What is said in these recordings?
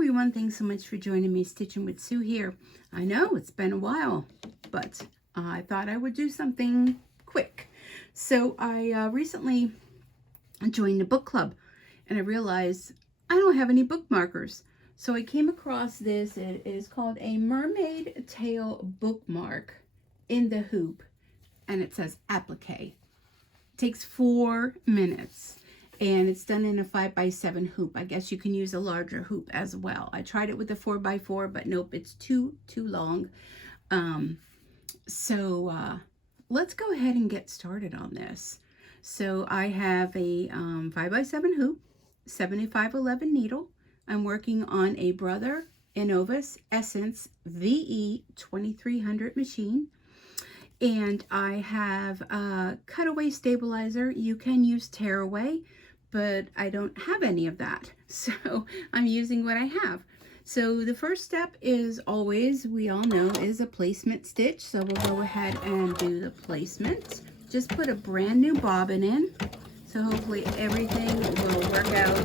everyone, thanks so much for joining me. Stitching with Sue here. I know it's been a while, but I thought I would do something quick. So I recently joined a book club and I realized I don't have any bookmarkers. So I came across this. It is called a mermaid tail bookmark in the hoop, and it says applique. It takes 4 minutes. And it's done in a 5x7 hoop. I guess you can use a larger hoop as well. I tried it with the 4x4, but nope, it's too long. Let's go ahead and get started on this. So I have a 5x7 hoop, 7511 needle. I'm working on a Brother Innovus Essence VE 2300 machine. And I have a cutaway stabilizer. You can use tearaway, but I don't have any of that. So I'm using what I have. So the first step is always, we all know, is a placement stitch. So we'll go ahead and do the placement. Just put a brand new bobbin in. So hopefully everything will work out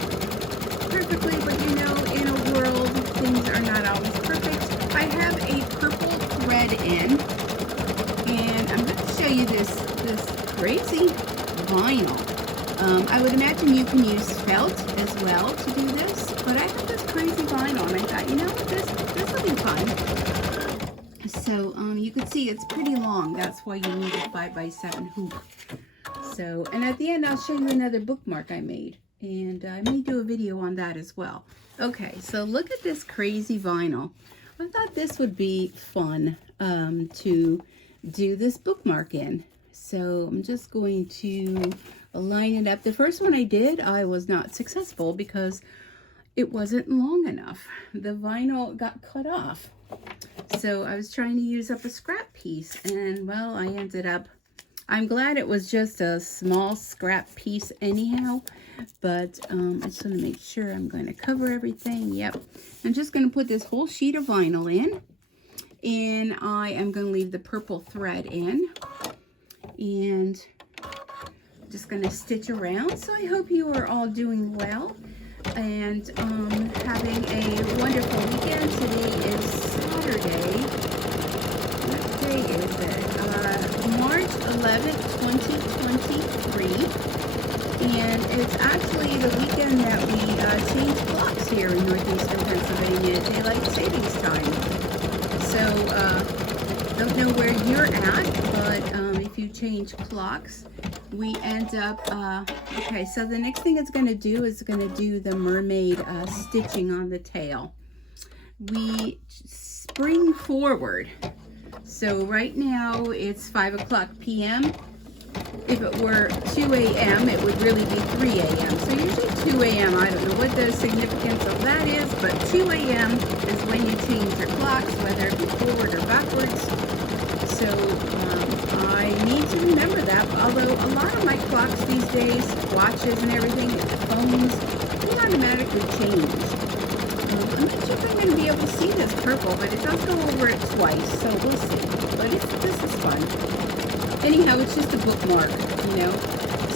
perfectly. But you know, in a world, things are not always perfect. I have a purple thread in. And I'm going to show you this crazy vinyl. I would imagine you can use felt as well to do this, but I have this crazy vinyl, and I thought, you know what, this will be fun. So you can see it's pretty long. That's why you need a 5x7 hoop. So, and at the end, I'll show you another bookmark I made, and I may do a video on that as well. Okay, so look at this crazy vinyl. I thought this would be fun to do this bookmark in. So I'm just going to line it up. The first one I did, I was not successful because it wasn't long enough. The vinyl got cut off. So I was trying to use up a scrap piece, and well, I ended up, I'm glad it was just a small scrap piece anyhow, but I just want to make sure I'm going to cover everything. Yep. I'm just going to put this whole sheet of vinyl in. And I am going to leave the purple thread in, and I'm just going to stitch around. So I hope you are all doing well and having a wonderful weekend. Today is Saturday. What day is it? March 11th, 2023. And it's actually the weekend that we change clocks here in northeastern Pennsylvania, daylight savings time. So, don't know where you're at, but if you change clocks, we end up, okay, so the next thing it's going to do is going to do the mermaid stitching on the tail. We spring forward. So right now it's 5 p.m. If it were 2 a.m., it would really be 3 a.m. So usually 2 a.m., I don't know what the significance of that is, but 2 a.m. is when you change your clocks, whether it be forward or backwards. So I need to remember that, although a lot of my clocks these days, watches and everything, phones, they automatically change. I'm not sure if I'm going to be able to see this purple, but it does go over it twice, so we'll see. But this is fun. Anyhow, it's just a bookmark, you know.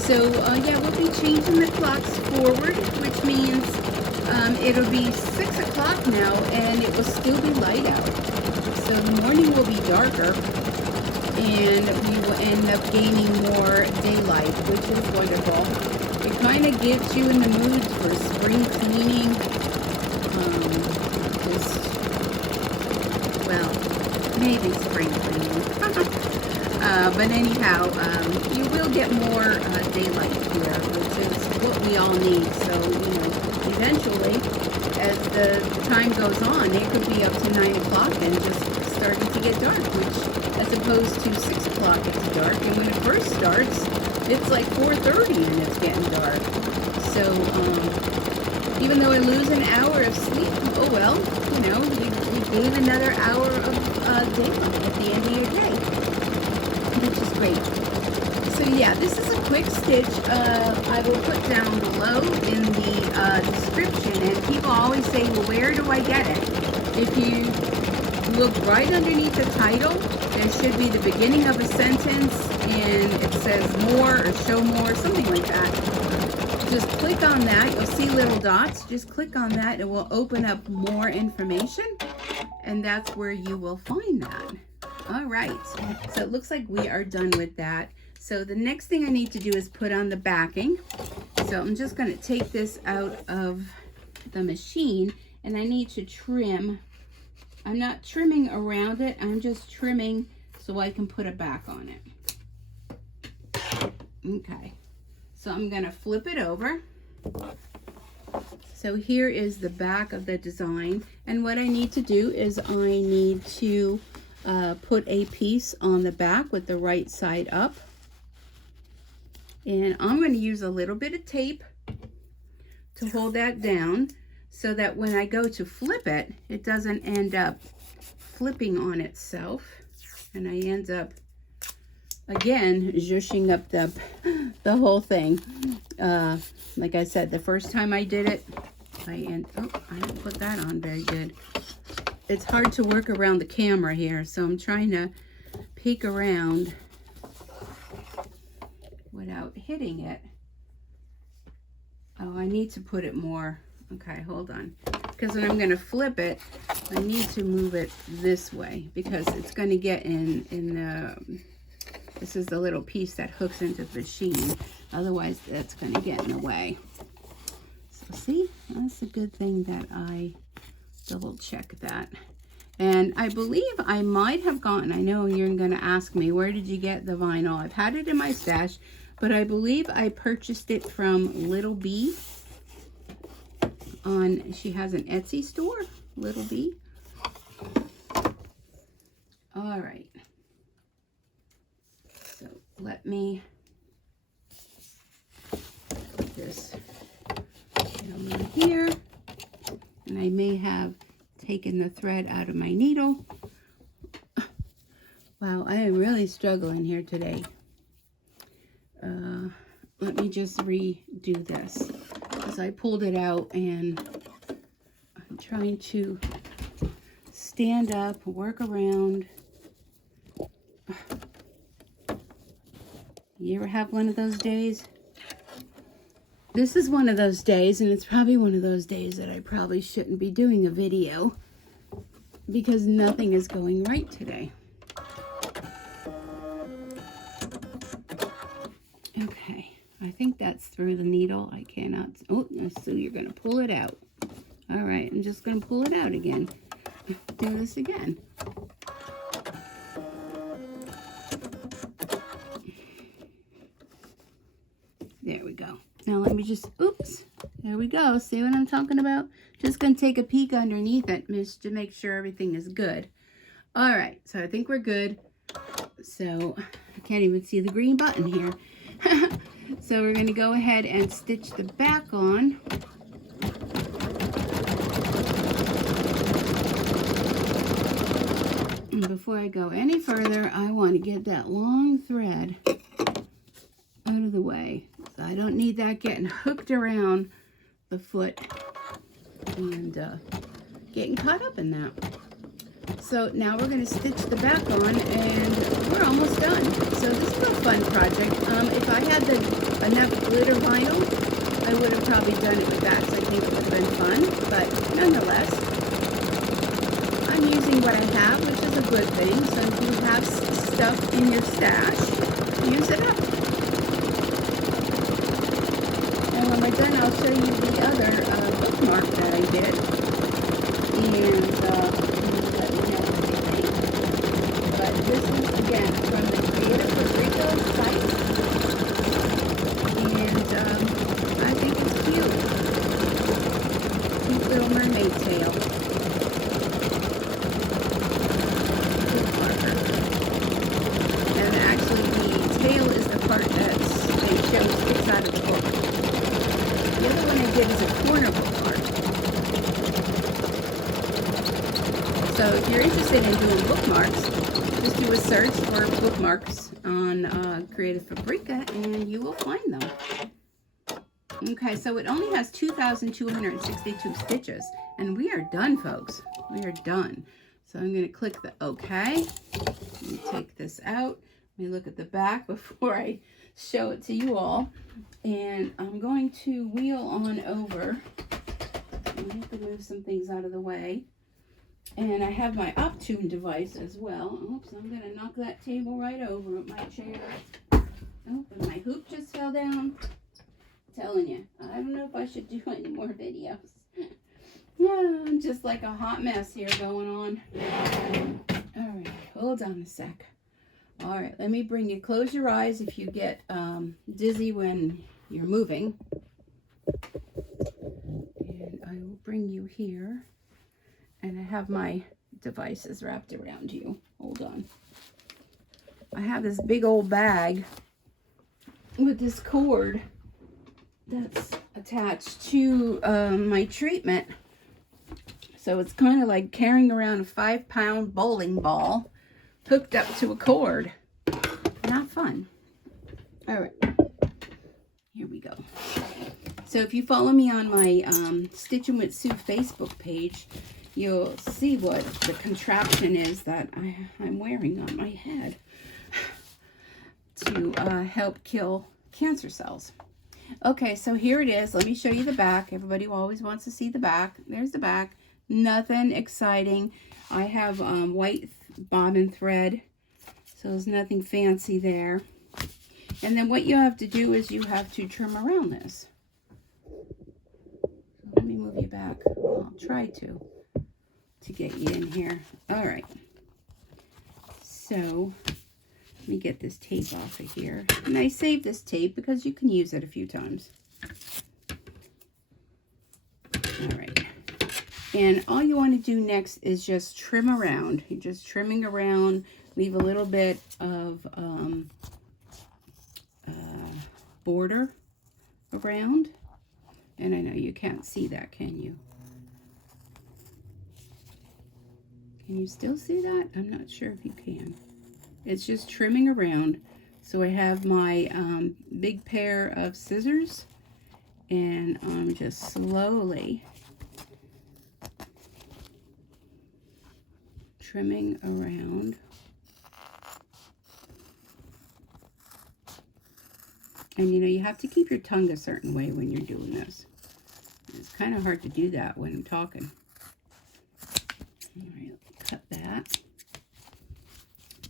So, yeah, we'll be changing the clocks forward, which means it'll be 6 o'clock now, and it will still be light out. So the morning will be darker, and we will end up gaining more daylight, which is wonderful. It kind of gets you in the mood for spring cleaning. Well, maybe spring cleaning. But anyhow, you will get more daylight here, which is what we all need. So, you know, eventually, as the time goes on, it could be up to 9 o'clock and just starting to get dark, which, as opposed to 6 o'clock, it's dark. And when it first starts, it's like 4:30 and it's getting dark. So, even though I lose an hour of sleep, oh well, you know, you gain another hour of daylight at the end of your day, which is great. So yeah, this is a quick stitch. I will put down below in the description, and people always say, well, where do I get it? If you look right underneath the title, there should be the beginning of a sentence, and it says more or show more, something like that. just click on that. You'll see little dots. Just click on that. It will open up more information, and that's where you will find that. All right, so it looks like we are done with that. So the next thing I need to do is put on the backing. So I'm just going to take this out of the machine, and I need to trim. I'm not trimming around it. I'm just trimming so I can put a back on it. Okay, so I'm going to flip it over. So here is the back of the design, and what I need to do is I need to put a piece on the back with the right side up, and I'm going to use a little bit of tape to hold that down so that when I go to flip it, it doesn't end up flipping on itself, and I end up again zhushing up the whole thing. Like I said, the first time I did it, I didn't put that on very good. It's hard to work around the camera here, so I'm trying to peek around without hitting it. Oh, I need to put it more. Okay, hold on. Because when I'm going to flip it, I need to move it this way because it's going to get in the... This is the little piece that hooks into the machine. Otherwise, that's going to get in the way. So see, that's a good thing that I double check that. And I believe I might have gotten, I know you're going to ask me, where did you get the vinyl? I've had it in my stash, but I believe I purchased it from Little Bee. She has an Etsy store, Little Bee. All right. So let me put this down in here, and I may have taken the thread out of my needle. Wow, I am really struggling here today. Let me just redo this because I pulled it out and I'm trying to stand up, work around. You ever have one of those days? This is one of those days, and it's probably one of those days that I probably shouldn't be doing a video because nothing is going right today. Okay, I think that's through the needle. I cannot. Oh, so you're going to pull it out. All right, I'm just going to pull it out again. Do this again. There we go. Now let me just, oops, there we go. See what I'm talking about? Just going to take a peek underneath it just to make sure everything is good. All right, so I think we're good. So I can't even see the green button here. So we're going to go ahead and stitch the back on. And before I go any further, I want to get that long thread out of the way. So I don't need that getting hooked around the foot and getting caught up in that. So now we're going to stitch the back on, and we're almost done. So this is a fun project. If I had enough glitter vinyl, I would have probably done it with that, so I think it would have been fun. But nonetheless, I'm using what I have, which is a good thing. So if you have stuff in your stash, use it up. And when we're done, I'll show you the other bookmark that I did. And let me know what you think. But this is, again, from the Creative Fabrica site. And I think it's cute. Cute little mermaid tail. Bookmarker. And actually the tail is the part that sticks out of the book. The other one I did is a corner bookmark. So if you're interested in doing bookmarks, just do a search for bookmarks on Creative Fabrica and you will find them. Okay, so it only has 2,262 stitches, and we are done, folks. We are done. So I'm going to click the OK. Let me take this out. Let me look at the back before I show it to you all. And I'm going to wheel on over. I have to move some things out of the way. And I have my Optune device as well. Oops, I'm going to knock that table right over with my chair. Oh, and my hoop just fell down. I'm telling you, I don't know if I should do any more videos. Yeah, I'm just like a hot mess here going on. All right, hold on a sec. All right, let me bring you, close your eyes if you get dizzy when you're moving. And I will bring you here. And I have my devices wrapped around you. Hold on. I have this big old bag with this cord that's attached to my treatment. So it's kind of like carrying around a 5-pound bowling ball hooked up to a cord. Not fun. All right. Here we go. So if you follow me on my Stitching with Sue Facebook page, you'll see what the contraption is that I'm wearing on my head to help kill cancer cells. Okay, so here it is. Let me show you the back. Everybody always wants to see the back. There's the back. Nothing exciting. I have white bobbin thread, so there's nothing fancy there. And then what you have to do is you have to trim around this. Let me move you back. I'll try to get you in here. All right. So let me get this tape off of here. And I saved this tape because you can use it a few times. All right. And all you want to do next is just trim around. You're just trimming around. Leave a little bit of border around. And I know you can't see that, can you? Can you still see that? I'm not sure if you can. It's just trimming around. So I have my big pair of scissors, and I'm just slowly trimming around. And you know, you have to keep your tongue a certain way when you're doing this. It's kind of hard to do that when I'm talking. All right, cut that.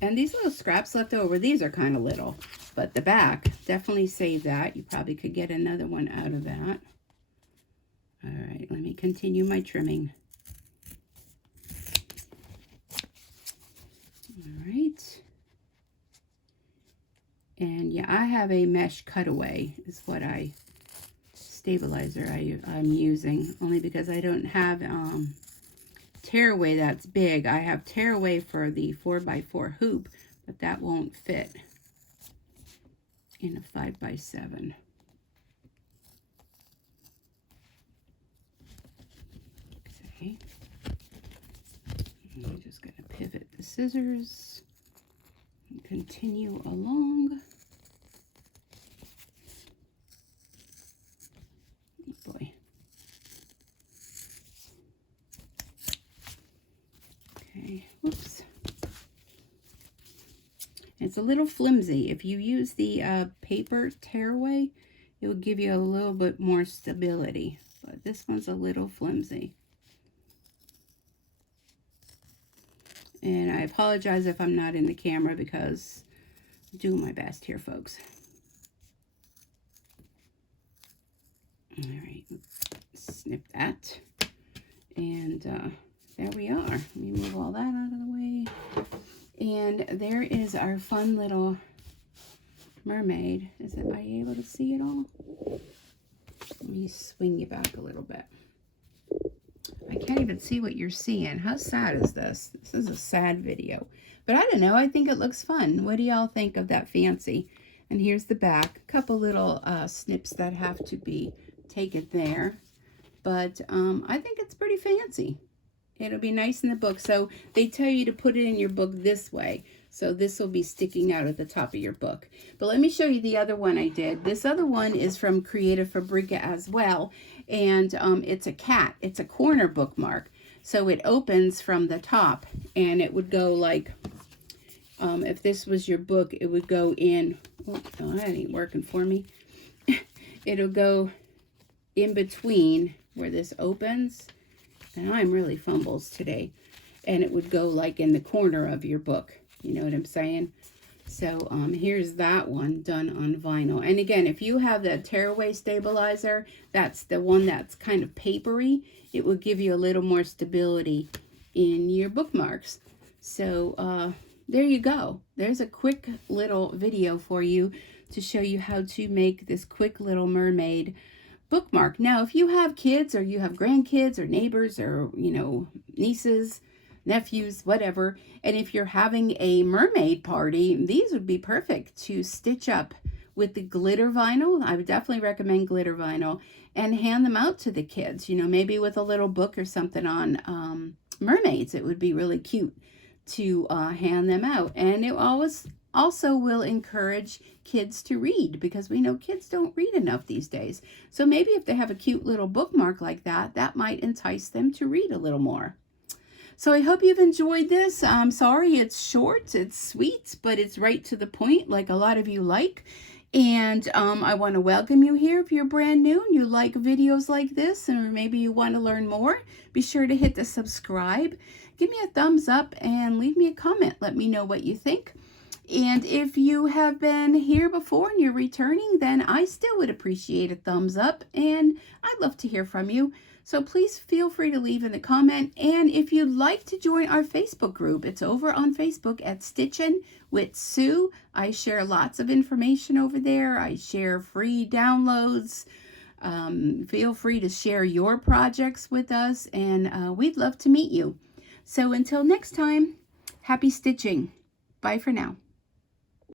And these little scraps left over, these are kind of little, but the back, definitely save that. You probably could get another one out of that. All right, let me continue my trimming. All right. And yeah, I have a mesh cutaway is what stabilizer I'm using, only because I don't have tearaway that's big. I have tearaway for the 4x4 hoop, but that won't fit in a 5x7. Okay. I'm just going to pivot the scissors and continue along. Oh boy. Okay, whoops. It's a little flimsy. If you use the paper tearaway, it will give you a little bit more stability. But this one's a little flimsy. And I apologize if I'm not in the camera because I'm doing my best here, folks. All right, snip that. And there we are. Let me move all that out of the way. And there is our fun little mermaid. Are you able to see it all? Let me swing you back a little bit. I can't even see what you're seeing. How sad is this? This is a sad video. But I don't know. I think it looks fun. What do y'all think of that fancy? And here's the back. A couple little snips that have to be taken there. But I think it's pretty fancy. It'll be nice in the book. So they tell you to put it in your book this way. So this will be sticking out at the top of your book. But let me show you the other one I did. This other one is from Creative Fabrica as well. And it's a cat. It's a corner bookmark. So it opens from the top. And it would go like If this was your book, it would go in, oh, no, that ain't working for me. It'll go in between where this opens, and I'm really fumbles today, and it would go like in the corner of your book. You know what I'm saying? So here's that one done on vinyl. And again, if you have the tearaway stabilizer, that's the one that's kind of papery. It will give you a little more stability in your bookmarks. So there you go. There's a quick little video for you to show you how to make this quick little mermaid bookmark. Now, if you have kids or you have grandkids or neighbors or, you know, nieces, nephews, whatever, and if you're having a mermaid party, these would be perfect to stitch up with the glitter vinyl. I would definitely recommend glitter vinyl, and hand them out to the kids, you know, maybe with a little book or something on mermaids. It would be really cute to hand them out. And it also will encourage kids to read, because we know kids don't read enough these days. So maybe if they have a cute little bookmark like that, that might entice them to read a little more. So I hope you've enjoyed this. I'm sorry it's short, it's sweet, but it's right to the point like a lot of you like. And I want to welcome you here. If you're brand new and you like videos like this, or maybe you want to learn more, be sure to hit the subscribe. Give me a thumbs up and leave me a comment. Let me know what you think. And if you have been here before and you're returning, then I still would appreciate a thumbs up, and I'd love to hear from you. So please feel free to leave in the comment. And if you'd like to join our Facebook group, it's over on Facebook at Stitchin' with Sue. I share lots of information over there. I share free downloads. Feel free to share your projects with us, and we'd love to meet you. So until next time, happy stitching. Bye for now.